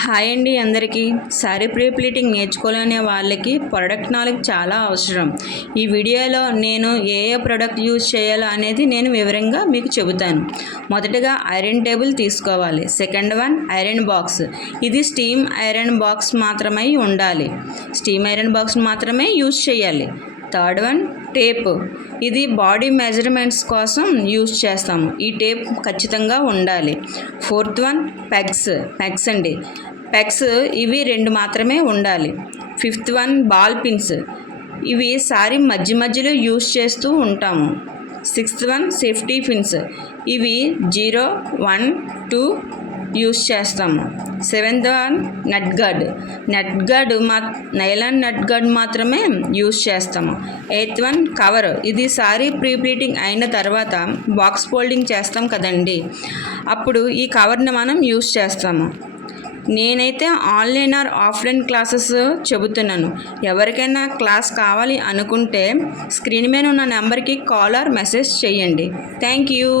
Hi అండి అందరికీ. Sari pre pleating నేర్చుకోలేని వాళ్ళకి ప్రోడక్ట్ నాలెడ్జ్ చాలా అవసరం. ఈ వీడియోలో నేను ఏ ప్రోడక్ట్ యూజ్ చేయాలో అనేది నేను వివరంగా మీకు చెబుతాను. మొదటగా ఐరన్ టేబుల్ తీసుకోవాలి. Second one iron box. ఇది స్టీమ్ ఐరన్ బాక్స్ మాత్రమే ఉండాలి. స్టీమ్ ఐరన్ బాక్స్ మాత్రమే యూజ్ చేయాలి. Third one tape. ఇది బాడీ మెజర్మెంట్స్ కోసం యూజ్ చేస్తాము. ఈ టేప్ ఖచ్చితంగా ఉండాలి. ఫోర్త్ వన్ పెగ్స్ అండి. పెగ్స్ ఇవి 2 మాత్రమే ఉండాలి. Fifth one ball pins. ఇవి సారీ మధ్యలో యూజ్ చేస్తూ ఉంటాము. Sixth one safety pins. ఇవి 0, 1, 2 యూజ్ చేస్తాము. సెవెంత్ వన్ నట్ గార్డ్ నైలాన్ నట్ గార్డ్ మాత్రమే యూజ్ చేస్తాము. Eighth one cover. ఇది సారీ ప్రీ ప్లీటింగ్ అయిన తర్వాత బాక్స్ ఫోల్డింగ్ చేస్తాం కదండి, అప్పుడు ఈ కవర్ని మనం యూజ్ చేస్తాము. నేనైతే ఆన్లైన్ ఆర్ ఆఫ్లైన్ క్లాసెస్ చెబుతున్నాను. ఎవరికైనా క్లాస్ కావాలి అనుకుంటే స్క్రీన్ మీద ఉన్న నెంబర్కి కాల్ ఆర్ మెసేజ్ చేయండి. Thank you.